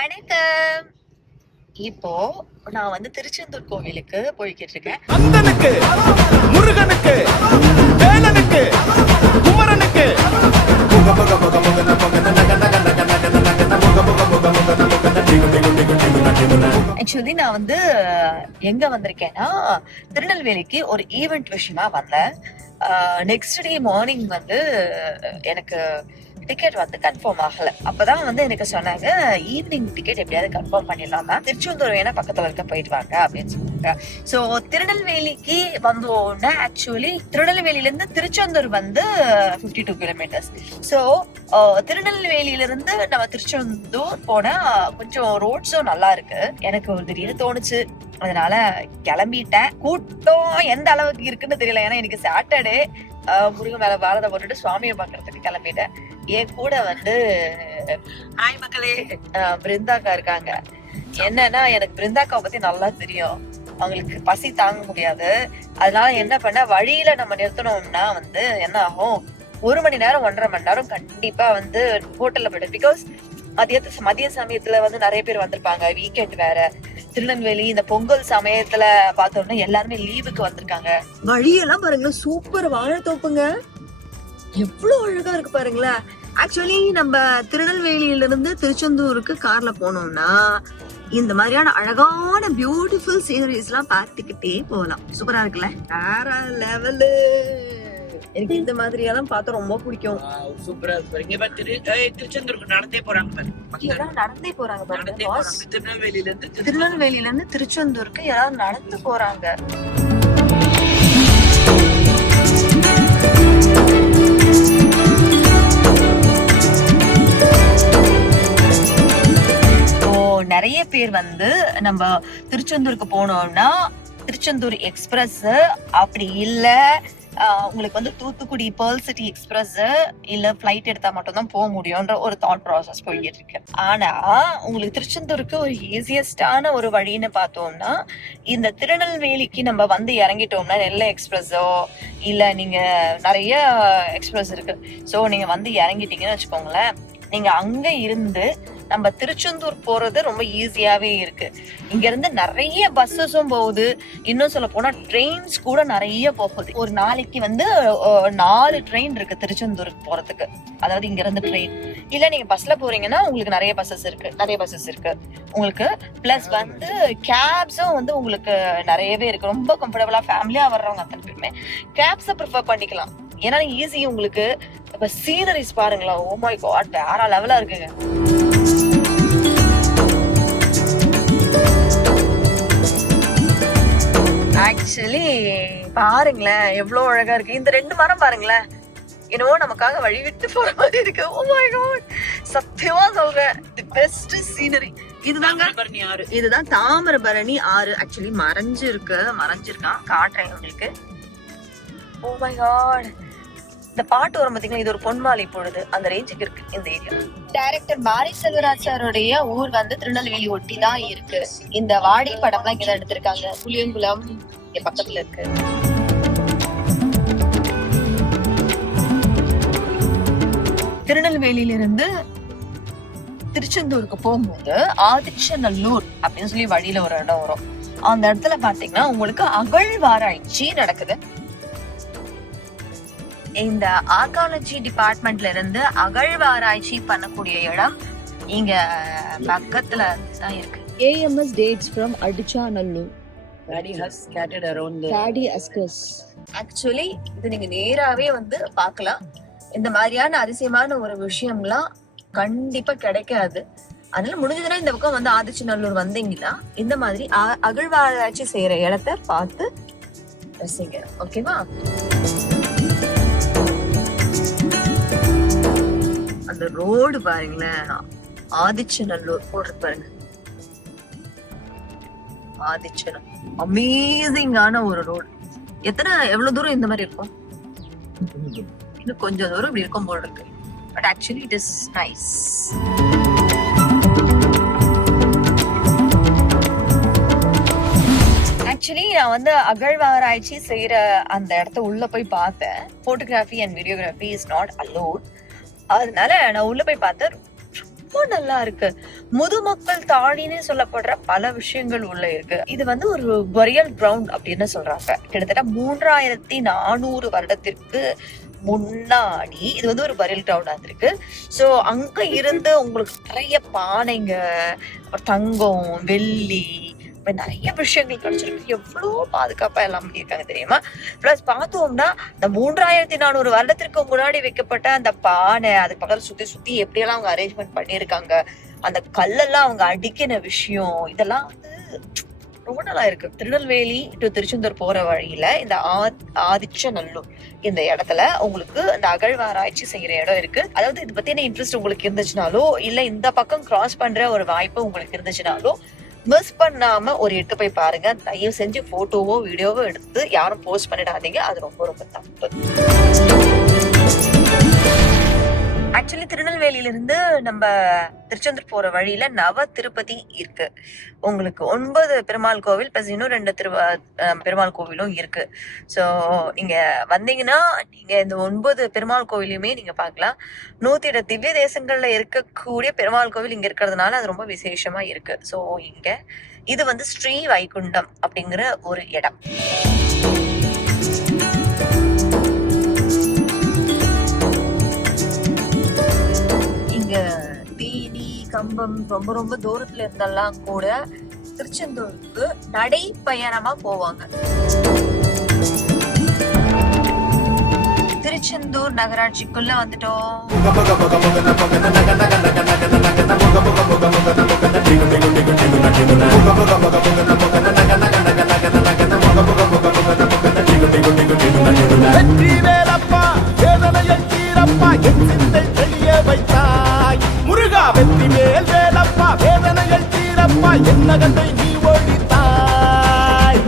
வணக்கம். இப்போ நான் வந்து திருச்செந்தூர் கோவிலுக்கு போய்கிட்டு இருக்கேன் அந்தனுக்கு முருகனுக்கு வேலனுக்கு குமரனுக்கு. ஆக்சுவலி நான் வந்து எங்க வந்திருக்கேன்னா திருநெல்வேலிக்கு ஒரு ஈவெண்ட் விஷயமா வந்தேன். நெக்ஸ்ட் டே மார்னிங் வந்து எனக்கு டிக்கெட் வந்து கன்ஃபார்ம் ஆகல. அப்பதான் வந்து எனக்கு சொன்னாங்க ஈவினிங் டிக்கெட் எப்படியாவது கன்ஃபார்ம் பண்ணிடலாமா திருச்செந்தூர் வேணா பக்கத்துல இருக்க போயிட்டு வாங்க அப்படின்னு சொன்னாங்க. சோ திருநெல்வேலிக்கு வந்தோடனே ஆக்சுவலி திருநெல்வேலியில இருந்து திருச்செந்தூர் வந்து 52 டூ கிலோமீட்டர்ஸ் ஸோ திருநெல்வேலியில இருந்து நம்ம திருச்செந்தூர் போனா கொஞ்சம் ரோட்ஸும் நல்லா இருக்கு. எனக்கு ஒரு திடீர்னு தோணுச்சு. அதனால கிளம்பிட்டேன். கூட்டம் எந்த அளவுக்கு இருக்குன்னு தெரியல. ஏன்னா எனக்கு சாட்டர்டே முருகன் மேல பாரத போட்டுட்டு சுவாமியை பாக்குறதுக்கு கிளம்பிட்டேன். என் கூட வந்து ஹாய் மக்களே பிருந்தாக்கா இருக்காங்க. என்னன்னா எனக்கு பிருந்தாக்காவை பத்தி நல்லா தெரியும். அவங்களுக்கு பசி தாங்க முடியாது. அதனால என்ன பண்ண வழியில நம்ம நிறுத்தணும்னா வந்து என்ன ஆகும்? ஒரு மணி நேரம் ஒன்றரை மணி நேரம் கண்டிப்பா வந்து ஹோட்டல்ல போயிட்டு பிகாஸ் மதியத்து மதிய சமயத்துல வந்து நிறைய பேர் வந்திருப்பாங்க. வீக்கெண்ட் வேற. திருநெல்வேலி இந்த பொங்கல் சமயத்துல பார்த்தோம்னா எல்லாருமே லீவுக்கு வந்திருக்காங்க. வழியெல்லாம் பாருங்களேன் சூப்பர் வாழைத்தோப்புங்க. எவ்வளவு அழகா இருக்கு பாருங்களேன். ஆக்சுவலி நம்ம திருநெல்வேலியில இருந்து திருச்செந்தூருக்கு கார்ல போனோம்னா இந்த மாதிரியான அழகான பியூட்டிஃபுல் சீனரிஸ் எல்லாம் பார்த்துக்கிட்டே போகலாம். சூப்பரா இருக்குல்ல? வேற லெவலு எனக்கு இந்த மாதிரி எல்லாம் பார்த்தா ரொம்ப பிடிக்கும். சூப்பரா இருக்கு. திருச்செந்தூருக்கு நடந்தே போறாங்க நடந்தே போறாங்க திருநெல்வேலியில இருந்து திரு- திருநெல்வேலியில இருந்து திருச்செந்தூருக்கு யாராவது நடந்து போறாங்க. நிறைய பேர் வந்து நம்ம திருச்செந்தூருக்கு போனோம்னா திருச்செந்தூர் எக்ஸ்பிரஸ் அப்படி இல்ல. உங்களுக்கு வந்து தூத்துக்குடி பேர்ல் சிட்டி எக்ஸ்பிரஸ் இல்ல ஃபிளைட் எடுத்தா மட்டும்தான் போக முடியும்ன்ற ஒரு தாட் ப்ராசஸ் போயிட்டு இருக்கு. ஆனா உங்களுக்கு திருச்செந்தூருக்கு ஒரு ஈஸியஸ்டான ஒரு வழின்னு பார்த்தோம்னா இந்த திருநெல்வேலிக்கு நம்ம வந்து இறங்கிட்டோம்னா நெல்லை எக்ஸ்பிரஸோ இல்ல நீங்க நிறைய எக்ஸ்பிரஸ் இருக்கு. ஸோ நீங்க வந்து இறங்கிட்டீங்கன்னு வச்சுக்கோங்களேன் நீங்க அங்க இருந்து நம்ம திருச்செந்தூர் போறது ரொம்ப ஈஸியாவே இருக்கு. இங்க இருந்து நிறைய பஸ்ஸஸும் போகுது. இன்னும் சொல்ல போனா ட்ரெயின்ஸ் கூட நிறைய போகுது. ஒரு நாளைக்கு வந்து நாலு ட்ரெயின் இருக்கு திருச்செந்தூருக்கு போறதுக்கு. அதாவது இங்க இருந்து ட்ரெயின் இல்ல நீங்க பஸ்ல போறீங்கன்னா உங்களுக்கு நிறைய பஸ்ஸஸ் இருக்கு. நிறைய பஸ்ஸஸ் இருக்கு. உங்களுக்கு பிளஸ் வந்து கேப்ஸும் வந்து உங்களுக்கு நிறையவே இருக்கு. ரொம்ப கம்ஃபர்டபுளா ஃபேமிலியா வர்றவங்க அத்தனை பேருமே கேப்ஸை ப்ரிஃபர் பண்ணிக்கலாம். ஏன்னா ஈஸி உங்களுக்கு இப்ப சீனரிஸ் பாருங்களேன். ஓ மை காட் வேற லெவலா இருக்குங்க. ஆக்சுவலி பாருங்களேன் எவ்வளவு அழகா இருக்கு. இந்த ரெண்டு மரம் பாருங்களேன். என்னவோ நமக்காக வழி விட்டு போற மாதிரி இருக்கு. ஓ மை காட் சத்தியமா சொல்றேன். தி பெஸ்ட் சீனரி இதுதாங்க. தாமிரபரணி ஆறு. இதுதான் தாமிரபரணி ஆறு. ஆக்சுவலி மறைஞ்சு இருக்கு மறைஞ்சிருக்கான். காட்டுறேன் உங்களுக்கு. ஓ மை காட் இந்த பாட்டு வரும் பாத்தீங்களா? இது ஒரு பொன்மாலை பொழுது. அந்த ரேஞ்சுக்கு இருக்கு இந்த ஏரியா டைரக்டர் மாரி செல்வராஜ் சாருடைய ஊர் வந்து திருநெல்வேலி ஒட்டி தான் இருக்கு. இந்த வாடி படம்லாம் இங்கதான் எடுத்திருக்காங்க. புளியங்குளம் இங்க பக்கத்துல இருக்கு. திருநெல்வேலியிலிருந்து திருச்செந்தூருக்கு போகும்போது ஆதிச்சநல்லூர் அப்படின்னு சொல்லி வழியில ஒரு இடம் வரும். அந்த இடத்துல பாத்தீங்கன்னா உங்களுக்கு அகழ்வாராய்ச்சி நடக்குது. இந்த ஆர்காலஜி டிபார்ட்மெண்ட்ல இருந்து அகழ்வாராய்ச்சி பண்ணக்கூடிய இடம் இங்க பக்கத்துல தான் இருக்கு. AMS dates from Adichanallur, Daddy has scattered around the Paddy Ascus. Actually இது நீங்க நேராவே வந்து பார்க்கலாம். இந்த மாதிரியான அதிசயமான ஒரு விஷயம்லாம் கண்டிப்பா கிடைக்காது. அதனால முடிஞ்சதுன்னா இந்த பக்கம் வந்து ஆதிச்சநல்லூர் வந்தீங்கன்னா இந்த மாதிரி அகழ்வாராய்ச்சி செய்யற இடத்த பார்த்து ரசிங்க. ஓகேவா? ரோடு பாருங்களேன். ஆதிச்சநல்லூர் போடுறது பாருங்க. ஆதிச்சனம் அமேசிங்கான ஒரு ரோடு எத்தனை எவ்வளவு தூரம் இந்த மாதிரி இருக்கும்? இன்னும் கொஞ்சம் தூரம் இப்படி இருக்கும் போல இருக்கு. But actually it is nice actually நான் வந்து அகழ்வாராய்ச்சி செய்யற அந்த இடத்த உள்ள போய் பார்த்தேன். Photography and videography is not a lot அதனால நான் உள்ள போய் பார்த்தேன் ரொம்ப நல்லா இருக்கு. முதுமக்கள் தாழின்னு சொல்லப்படுற பல விஷயங்கள் உள்ள இருக்கு. இது வந்து ஒரு பொரியல் கிரவுண்ட் அப்படின்னு சொல்றாங்க. கிட்டத்தட்ட மூன்றாயிரத்தி நானூறு வருடத்திற்கு முன்னாடி இது வந்து ஒரு பரியல் கிரவுண்டா இருந்திருக்கு. ஸோ அங்க இருந்து உங்களுக்கு நிறைய பானைங்க தங்கம் வெள்ளி இப்போ நிறைய விஷயங்கள் கிடைச்சிருக்கு. எவ்வளவு பாதுகாப்பா எல்லாம் பண்ணியிருக்காங்க தெரியுமா? ப்ளஸ் பார்த்தோம்னா இந்த மூன்றாயிரத்தி நானூறு வருடத்திற்கு முன்னாடி வைக்கப்பட்ட அந்த பானை அதுக்கு பக்கத்தில் சுத்தி சுத்தி எப்படியெல்லாம் அவங்க அரேஞ்ச்மெண்ட் பண்ணியிருக்காங்க அந்த கல்லெல்லாம் அவங்க அடிக்கின விஷயம் இதெல்லாம் வந்து ரொம்ப நல்லா இருக்கு. திருநெல்வேலி டு திருச்செந்தூர் போற வழியில இந்த ஆ- ஆதிச்சநல்லூர் இந்த இடத்துல உங்களுக்கு அந்த அகழ்வாராய்ச்சி செய்யற இடம் இருக்கு. அதாவது இது பத்தின இன்ட்ரெஸ்ட் உங்களுக்கு இருந்துச்சுனாலோ இல்ல இந்த பக்கம் கிராஸ் பண்ற ஒரு வாய்ப்பு உங்களுக்கு இருந்துச்சுனாலோ மிஸ் பண்ணாம ஒரு எட்டு போய் பாருங்க. தயவு செஞ்சு போட்டோவோ வீடியோவோ எடுத்து யாரும் போஸ்ட் பண்ணிடாதீங்க. அது ரொம்ப ரொம்ப தப்பு. ஆக்சுவலி திருநெல்வேலியிலிருந்து நம்ம திருச்செந்தூர் போற வழியில நவ திருப்பதி இருக்கு. உங்களுக்கு ஒன்பது பெருமாள் கோவில் பிளஸ் இன்னும் ரெண்டு திரு பெருமாள் கோவிலும் இருக்கு. ஸோ நீங்க வந்தீங்கன்னா நீங்க இந்த ஒன்பது பெருமாள் கோவிலையுமே நீங்க பார்க்கலாம். நூத்தி எட்டு திவ்ய தேசங்கள்ல இருக்கக்கூடிய பெருமாள் கோவில் இங்க இருக்கிறதுனால அது ரொம்ப விசேஷமா இருக்கு. ஸோ இங்க இது வந்து ஸ்ரீ வைகுண்டம் அப்படிங்கிற ஒரு இடம். கம்பம் ரொம்ப ரொம்ப தூரத்துல இருந்தெல்லாம் கூட திருச்செந்தூருக்கு நடை பயணமா போவாங்க. திருச்செந்தூர் நகராட்சிக்குள்ள வந்துட்டோம். வெற்றி மேல் வேலப்பா வேதனைகள் தீரப்பா என்ன கண்டை நீ ஒழித்தாய்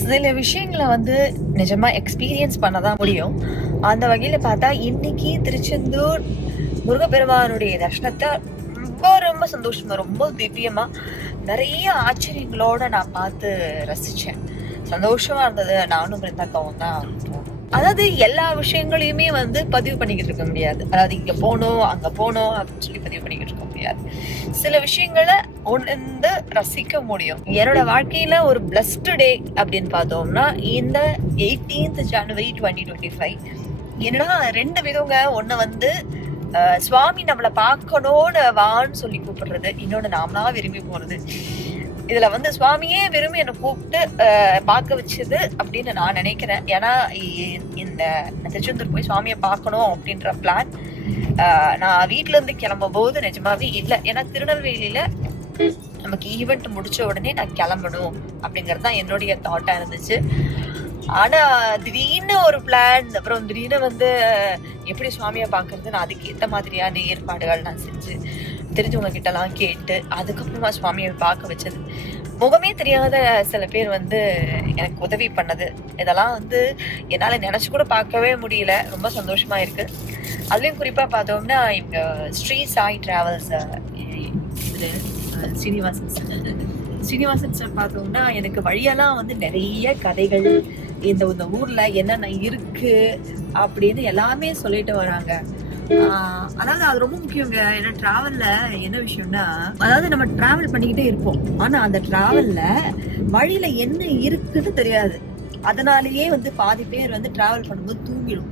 சில விஷயங்களை வந்து நிஜமா எக்ஸ்பீரியன்ஸ் பண்ணதான் முடியும். அந்த வகையில பார்த்தா இன்னைக்கு திருச்செந்தூர் முருகப்பெருமானுடைய தர்ஷனத்தை ரொம்ப ரொம்ப சந்தோஷமா ரொம்ப திவ்யமா நிறைய ஆச்சரியங்களோட நான் பார்த்து ரசிச்சேன். சந்தோஷமா இருந்தது. நானும் பிருந்தாக்கவும் தான் அதாவது எல்லா விஷயங்களையுமே வந்து பதிவு பண்ணிக்கிட்டு இருக்க முடியாது. அதாவது இங்க போனோம் அங்க போனோம் அப்படின்னு சொல்லி பதிவு பண்ணிக்கிட்டு இருக்க முடியாது. சில விஷயங்களை உணர்ந்து ரசிக்க முடியும். என்னோட வாழ்க்கையில ஒரு பிளஸ்டு டே அப்படின்னு பார்த்தோம்னா இந்த eighteenth January twenty twenty five என்னன்னா ரெண்டு விதங்க. ஒன்று வந்து சுவாமி நம்மளை பார்க்கணும்னு வான்னு சொல்லி கூப்பிடுறது. இன்னொன்று நாமளா விரும்பி போறது. இதுல வந்து சுவாமியே விரும்பி என்னை கூப்பிட்டு பார்க்க வச்சது அப்படின்னு நான் நினைக்கிறேன். ஏன்னா இந்த திருச்செந்தூர் போய் சுவாமியை பார்க்கணும் அப்படின்ற பிளான் நான் வீட்ல இருந்து கிளம்பும் போது நிஜமாவே இல்லை. ஏன்னா திருநெல்வேலியில நமக்கு ஈவெண்ட் முடிச்ச உடனே நான் கிளம்பணும் அப்படிங்கிறது தான் என்னுடைய தாட்டா இருந்துச்சு. ஆனா திடீர்னு ஒரு பிளான் அப்புறம் திடீர்னு வந்து எப்படி சுவாமியை பார்க்கறது? நான் அதுக்கு ஏத்த மாதிரியான ஏற்பாடுகள் நான் செஞ்சு தெரிஞ்சவங்க கிட்டலாம் கேட்டு அதுக்கப்புறமா சுவாமியை பார்க்க வச்சது. முகமே தெரியாத சில பேர் வந்து எனக்கு உதவி பண்ணது. இதெல்லாம் வந்து என்னால நினைச்சு கூட பார்க்கவே முடியல. ரொம்ப சந்தோஷமா இருக்கு. அதுலயும் குறிப்பா பார்த்தோம்னா இங்க ஸ்ரீ சாய் டிராவல்ஸ் இது சீனிவாசன் ஸ்ரீனிவாசன் சார். ஸ்ரீனிவாசன் சார் பார்த்தோம்னா எனக்கு வழியெல்லாம் வந்து நிறைய கதைகள் இந்த இந்த ஊர்ல என்னென்ன இருக்கு அப்படின்னு எல்லாமே சொல்லிட்டு வராங்க. ஆஹ் அதாவது அது ரொம்ப முக்கியங்க. ஏன்னா டிராவல்ல என்ன விஷயம்னா அதாவது நம்ம டிராவல் பண்ணிக்கிட்டே இருப்போம். ஆனா அந்த டிராவல்ல வழியில என்ன இருக்குன்னு தெரியாது. அதனாலயே வந்து பாதி பேர் வந்து டிராவல் பண்ணும்போது தூங்கிடும்.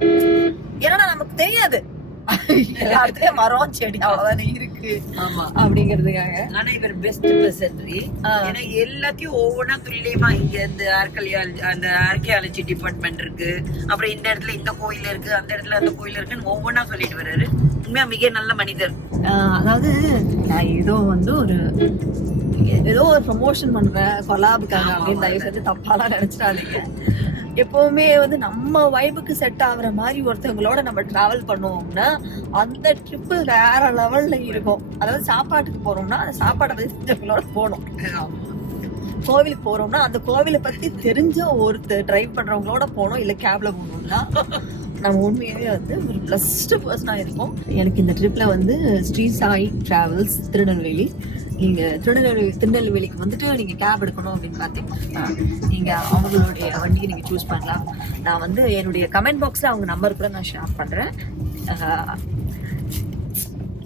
ஏன்னா நமக்கு தெரியாது. எல்லாருக்குமே மரம் செடி அவ்வளவுதானே இருக்கு. ஆமா. அப்படிங்கிறதுக்காக. ஆனா இவர் பெஸ்ட் பிரசன்ட்ரி. ஏன்னா எல்லாத்தையும் ஒவ்வொன்றா துல்லியமா இங்க இந்த ஆர்கலியால் அந்த ஆர்கியாலஜி டிபார்ட்மெண்ட் இருக்கு. அப்புறம் இந்த இடத்துல இந்த கோயில் இருக்கு அந்த இடத்துல அந்த கோயில் இருக்குன்னு ஒவ்வொன்றா சொல்லிட்டு வர்றாரு. உண்மையா மிக நல்ல மனிதர். அதாவது நான் ஏதோ வந்து ஒரு ஏதோ ஒரு ப்ரமோஷன் பண்றேன் கொலாபுக்காக அப்படின்னு. தயவு செஞ்சு தப்பாலாம் நினைச்சிடாதீங்க. எப்பவுமே வந்து நம்ம வைபுக்கு செட் ஆகுற மாதிரி ஒருத்தவங்களோட நம்ம டிராவல் பண்ணுவோம்னா அந்த ட்ரிப்பு வேற லெவல்ல இருக்கும். அதாவது சாப்பாட்டுக்கு போறோம்னா அந்த சாப்பாடை பத்தி தெரிஞ்சவங்களோட போகணும். கோவிலுக்கு போறோம்னா அந்த கோவிலை பத்தி தெரிஞ்ச ஒருத்தர் டிரைவ் பண்றவங்களோட போகணும் இல்ல கேப்ல போகணும்னா நம்ம உண்மையாவே வந்து ஒரு பிளஸ்டு பர்சனாக இருக்கும் எனக்கு இந்த ட்ரிப்பில் வந்து ஸ்ரீ சாய் ட்ராவல்ஸ் திருநெல்வேலி. நீங்க திருநெல்வேலி திருநெல்வேலிக்கு வந்துட்டு நீங்க கேப் எடுக்கணும் அப்படின்னு பாத்தீங்கன்னா நீங்க அவங்களுடைய வண்டியை நீங்க சூஸ் பண்ணலாம். நான் வந்து என்னுடைய கமெண்ட் பாக்ஸ்ல அவங்க நம்பர் கூட நான் ஷேர் பண்றேன்.